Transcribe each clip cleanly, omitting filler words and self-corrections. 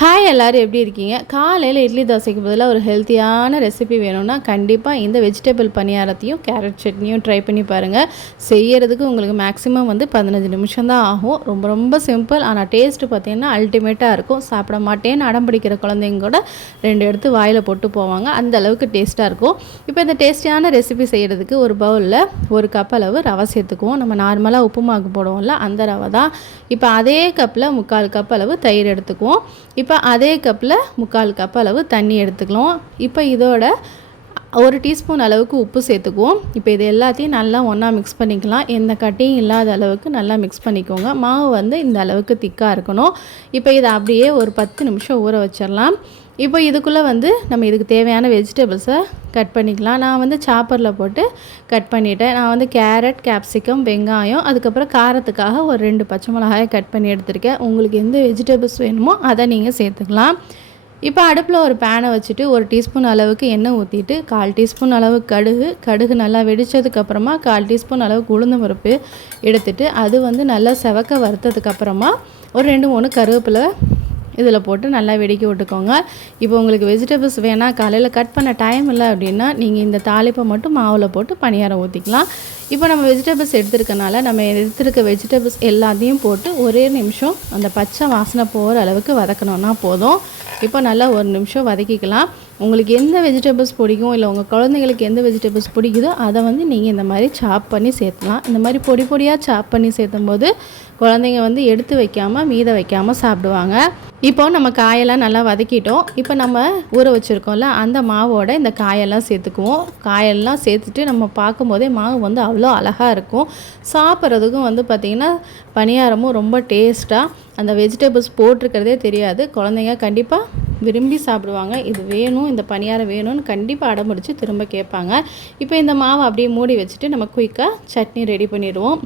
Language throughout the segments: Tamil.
ஹாய் எல்லோரும் எப்படி இருக்கீங்க? காலையில் இட்லி தோசைக்கு பதிலாக ஒரு ஹெல்த்தியான ரெசிபி வேணும்னா கண்டிப்பாக இந்த வெஜிடபிள் பணியாரத்தையும் கேரட் சட்னியும் ட்ரை பண்ணி பாருங்கள். செய்கிறதுக்கு உங்களுக்கு மேக்ஸிமம் 15 நிமிஷம் தான் ஆகும். ரொம்ப ரொம்ப சிம்பிள். ஆனால் டேஸ்ட்டு பார்த்திங்கன்னா அல்டிமேட்டாக இருக்கும். சாப்பிட மாட்டேன்னு அடம் பிடிக்கிற குழந்தைங்க கூட 2 எடுத்து வாயில் போட்டு போவாங்க. அந்த அளவுக்கு டேஸ்ட்டாக இருக்கும். இப்போ இந்த டேஸ்டியான ரெசிபி செய்கிறதுக்கு ஒரு பவுலில் 1 கப் அளவு ரவை சேர்த்துக்குவோம். நம்ம நார்மலாக உப்புமாவுக்கு போடுவோம்ல அந்த ரவை தான். இப்போ அதே கப்பில் 3/4 கப் அளவு தயிர் எடுத்துக்குவோம். இப்போ அதே கப்பில் 3/4 கப் அளவு தண்ணி எடுத்துக்கலாம். இப்போ இதோட 1 டீஸ்பூன் அளவுக்கு உப்பு சேர்த்துக்குவோம். இப்போ இது எல்லாத்தையும் நல்லா ஒன்றா மிக்ஸ் பண்ணிக்கலாம். எந்த கட்டியும் இல்லாத அளவுக்கு நல்லா மிக்ஸ் பண்ணிக்கோங்க. மாவு இந்த அளவுக்கு திக்காக இருக்கணும். இப்போ இதை அப்படியே ஒரு 10 நிமிஷம் ஊற வச்சிடலாம். இப்போ இதுக்குள்ளே நம்ம இதுக்கு தேவையான வெஜிடபிள்ஸை கட் பண்ணிக்கலாம். நான் சாப்பரில் போட்டு கட் பண்ணிட்டேன். நான் கேரட், கேப்சிகம், வெங்காயம், அதுக்கப்புறம் காரத்துக்காக ஒரு 2 பச்சை மிளகாயை கட் பண்ணி எடுத்திருக்கேன். உங்களுக்கு எந்த வெஜிடபிள்ஸ் வேணுமோ அதை நீங்கள் சேர்த்துக்கலாம். இப்போ அடுப்பில் ஒரு பேனை வச்சுட்டு 1 டீஸ்பூன் அளவுக்கு எண்ணெய் ஊற்றிட்டு 1/4 டீஸ்பூன் அளவு கடுகு நல்லா வெடித்ததுக்கப்புறமா 1/4 டீஸ்பூன் அளவுக்கு உளுந்து பருப்பு எடுத்துகிட்டு அது நல்லா செவக்க வறுத்ததுக்கப்புறமா ஒரு 2-3 கருவேப்பிலை இதில் போட்டு நல்லா வெடிக்க விட்டுக்கோங்க. இப்போ உங்களுக்கு வெஜிடபிள்ஸ் வேணால் காலையில் கட் பண்ண டைம் இல்லை அப்படின்னா நீங்கள் இந்த தாளிப்பை மட்டும் மாவில் போட்டு பணியாரம் ஊற்றிக்கலாம். இப்போ நம்ம வெஜிடபிள்ஸ் எடுத்துருக்கனால நம்ம எடுத்துருக்க வெஜிடபிள்ஸ் எல்லாத்தையும் போட்டு ஒரே நிமிஷம் அந்த பச்சை வாசனை போகிற அளவுக்கு வதக்கணுன்னா போதும். இப்போ நல்லா 1 நிமிஷம் வதக்கிக்கலாம். உங்களுக்கு எந்த வெஜிடபிள்ஸ் பிடிக்கும் இல்லை உங்கள் குழந்தைங்களுக்கு எந்த வெஜிடபிள்ஸ் பிடிக்குதோ அதை நீங்கள் இந்த மாதிரி சாப் பண்ணி சேர்த்துலாம். இந்த மாதிரி பொடி பொடியாக சாப் பண்ணி சேர்த்தும் போது குழந்தைங்க எடுத்து வைக்காமல் மீத வைக்காமல் சாப்பிடுவாங்க. இப்போ நம்ம காயெல்லாம் நல்லா வதக்கிட்டோம். இப்போ நம்ம ஊற வச்சுருக்கோம்ல அந்த மாவோட இந்த காயெல்லாம் சேர்த்துக்குவோம். காயெல்லாம் சேர்த்துட்டு நம்ம பார்க்கும்போதே மாவு அவ்வளோ அழகாக இருக்கும். சாப்பிட்றதுக்கும் பார்த்திங்கன்னா பணியாரமும் ரொம்ப டேஸ்ட்டாக அந்த வெஜிடபிள்ஸ் போட்டிருக்கிறதே தெரியாது. குழந்தைங்க கண்டிப்பாக விரும்பி சாப்பிடுவாங்க. இது வேணும், இந்த பணியாரம் வேணும்னு கண்டிப்பாக அடம்பிடிச்சு திரும்ப கேட்பாங்க. இப்போ இந்த மாவை அப்படியே மூடி வச்சுட்டு நம்ம குயிக்காக சட்னி ரெடி பண்ணிடுவோம்.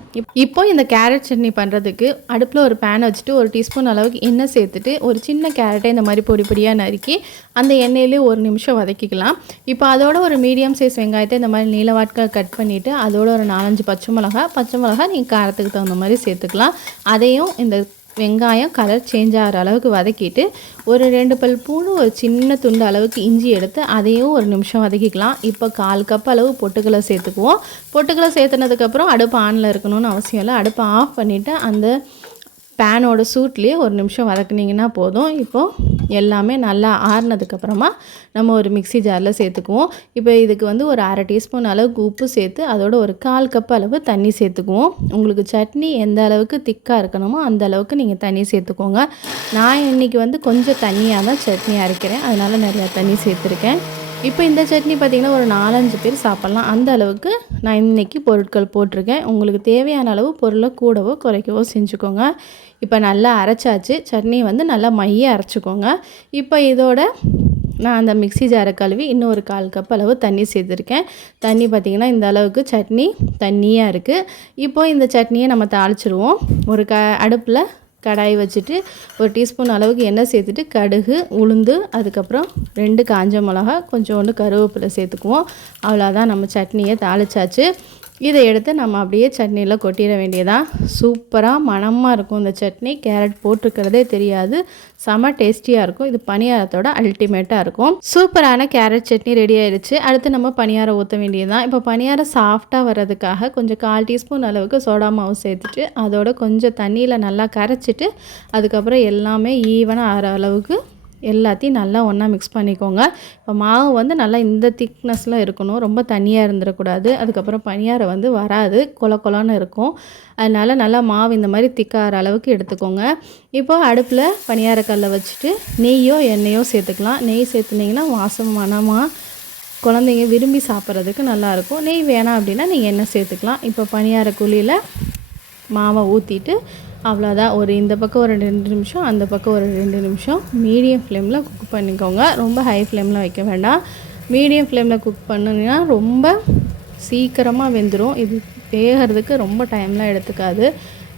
இப்போ இந்த கேரட் சட்னி பண்ணுறதுக்கு அடுப்பில் ஒரு பேன் வச்சுட்டு 1 டீஸ்பூன் அளவுக்கு எண்ணெய் சேர்த்துட்டு ஒரு சின்ன கேரட்டை இந்த மாதிரி பொடி பொடியாக நறுக்கி அந்த எண்ணெயிலே 1 நிமிஷம் வதக்கிக்கலாம். இப்போ அதோட ஒரு மீடியம் சைஸ் வெங்காயத்தை இந்த மாதிரி நீளவாட்கள் கட் பண்ணிவிட்டு அதோட ஒரு 4-5 பச்சை மிளகா நீங்கள் காரத்துக்கு தகுந்த மாதிரி சேர்த்துக்கலாம். அதையும் இந்த வெங்காயம் கலர் சேஞ்ச் ஆகிற அளவுக்கு வதக்கிட்டு ஒரு 2 பல் பூண்டு, ஒரு சின்ன துண்டு அளவுக்கு இஞ்சி எடுத்து அதையும் 1 நிமிஷம் வதக்கிக்கலாம். இப்போ 1/4 கப் அளவு பொட்டுக்கடலை சேர்த்துக்குவோம். பொட்டுக்கடலை சேர்த்துனதுக்கப்புறம் அடுப்பு ஆனில் இருக்கணும்னு அவசியம் இல்லை. அடுப்பை ஆஃப் பண்ணிவிட்டு அந்த பேனோட சூட்லேயே 1 நிமிஷம் வதக்குனிங்கன்னா போதும். இப்போது எல்லாமே நல்லா ஆறுனதுக்கப்புறமா நம்ம ஒரு மிக்ஸி ஜாரில் சேர்த்துக்குவோம். இப்போ இதுக்கு ஒரு 1/2 டீஸ்பூன் அளவுக்கு உப்பு சேர்த்து அதோட ஒரு 1/4 கப் அளவு தண்ணி சேர்த்துக்குவோம். உங்களுக்கு சட்னி எந்த அளவுக்கு திக்காக இருக்கணுமோ அந்த அளவுக்கு நீங்கள் தண்ணி சேர்த்துக்கோங்க. நான் இன்றைக்கி கொஞ்சம் தண்ணியாக தான் சட்னி அரைக்கிறேன், அதனால் நிறையா தண்ணி சேர்த்துருக்கேன். இப்போ இந்த சட்னி பார்த்திங்கன்னா ஒரு 4-5 பேர் சாப்பிட்லாம். அந்த அளவுக்கு நான் இன்றைக்கி பொருட்கள் போட்டிருக்கேன். உங்களுக்கு தேவையான அளவு பொருளை கூடவோ குறைக்கவோ செஞ்சுக்கோங்க. இப்போ நல்லா அரைச்சாச்சு. சட்னி நல்லா மைய அரைச்சிக்கோங்க. இப்போ இதோட நான் அந்த மிக்ஸி ஜாரை கழுவி இன்னும் ஒரு 1/4 கப் அளவு தண்ணி சேர்த்துருக்கேன். தண்ணி பார்த்திங்கன்னா இந்த அளவுக்கு சட்னி தண்ணியாக இருக்குது. இப்போ இந்த சட்னியை நம்ம தாளிச்சிடுவோம். ஒரு அடுப்பில் கடாய் வச்சுட்டு 1 டீஸ்பூன் அளவுக்கு எண்ணெய் சேர்த்துட்டு கடுகு, உளுந்து, அதுக்கப்புறம் 2 காஞ்ச மிளகா, கொஞ்சோண்டு கருவேப்பிலை சேர்த்துக்குவோம். அவ்வளோதான், நம்ம சட்னியை தாளிச்சாச்சு. இதை எடுத்து நம்ம அப்படியே சட்னியில் கொட்டிட வேண்டியதான். சூப்பராக மணமாக இருக்கும் இந்த சட்னி. கேரட் போட்டிருக்கிறதே தெரியாது. செம டேஸ்டியாக இருக்கும். இது பணியாரத்தோட அல்டிமேட்டாக இருக்கும். சூப்பரான கேரட் சட்னி ரெடி ஆயிடுச்சு. அடுத்து நம்ம பணியாரம் ஊற்ற வேண்டியதுதான். இப்போ பணியாரம் சாஃப்டாக வர்றதுக்காக கொஞ்சம் 1/4 டீஸ்பூன் அளவுக்கு சோடா மாவு சேர்த்துட்டு அதோட கொஞ்சம் தண்ணியில் நல்லா கரைச்சிட்டு அதுக்கப்புறம் எல்லாமே ஈவனாக ஆகிற அளவுக்கு எல்லாத்தையும் நல்லா ஒன்றா மிக்ஸ் பண்ணிக்கோங்க. இப்போ மாவு நல்லா இந்த திக்னஸில் இருக்கணும், ரொம்ப தண்ணியாக இருந்துடக்கூடாது. அதுக்கப்புறம் பணியாரம் வராது, கொல கொலன்னு இருக்கும். அதனால் நல்லா மாவு இந்த மாதிரி திக்காகிற அளவுக்கு எடுத்துக்கோங்க. இப்போ அடுப்பில் பணியாரக்கல்லை வச்சுட்டு நெய்யோ எண்ணெயோ சேர்த்துக்கலாம். நெய் சேர்த்துனிங்கன்னா வாசம் மணமாக குழந்தைங்க விரும்பி சாப்பிட்றதுக்கு நல்லாயிருக்கும். நெய் வேணாம் அப்படின்னா நீங்கள் எண்ணெய் சேர்த்துக்கலாம். இப்போ பணியார குழியில் மாவை ஊற்றிட்டு அவ்வளோதான். இந்த பக்கம் ஒரு 2 நிமிஷம், அந்த பக்கம் ஒரு 2 நிமிஷம் மீடியம் ஃப்ளேமில் குக் பண்ணிக்கோங்க. ரொம்ப ஹை ஃப்ளேமில் வைக்க வேண்டாம். மீடியம் ஃப்ளேமில் குக் பண்ணிங்கன்னா ரொம்ப சீக்கிரமாக வெந்துடும். இது வேகிறதுக்கு ரொம்ப டைம்லாம் எடுத்துக்காது.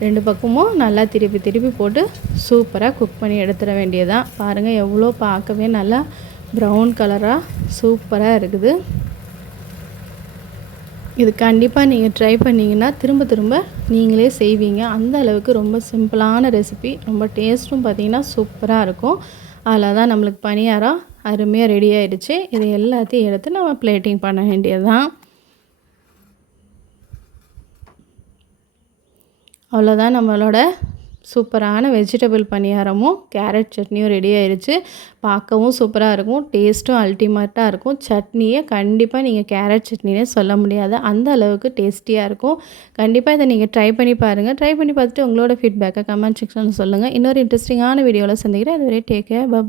2 பக்கமும் நல்லா திருப்பி போட்டு சூப்பராக குக் பண்ணி எடுத்துட வேண்டியதான். பாருங்கள், எவ்வளோ பார்க்கவே நல்லா ப்ரௌன் கலராக சூப்பராக இருக்குது. இது கண்டிப்பாக நீங்கள் ட்ரை பண்ணிங்கன்னா திரும்ப நீங்களே செய்வீங்க. அந்த அளவுக்கு ரொம்ப சிம்பிளான ரெசிபி. ரொம்ப டேஸ்ட்டும் பார்த்திங்கன்னா சூப்பராக இருக்கும். அவ்வளோதான் நம்மளுக்கு பணியாரம் அருமையாக ரெடி ஆயிடுச்சு. இது எல்லாத்தையும் எடுத்து நம்ம பிளேட்டிங் பண்ண வேண்டியது தான். அவ்வளோதான் நம்மளோட சூப்பரான வெஜிடபிள் பணியாரமும் கேரட் சட்னியும் ரெடி ஆயிடுச்சு. பார்க்கவும் சூப்பராக இருக்கும், டேஸ்ட்டும் அல்டிமேட்டாக இருக்கும். சட்னியை கண்டிப்பாக நீங்கள் கேரட் சட்னினே சொல்ல முடியாது, அந்த அளவுக்கு டேஸ்டியாக இருக்கும். கண்டிப்பாக இதை நீங்கள் ட்ரை பண்ணி பாருங்கள். ட்ரை பண்ணி பார்த்துட்டு உங்களோட ஃபீட்பேக்கை கமெண்ட் செக்ஷனில் சொல்லுங்கள். இன்னொரு இன்ட்ரெஸ்டிங்கான வீடியோவில் சந்திக்கிறேன். அதுவரை டேக் கேர், பை.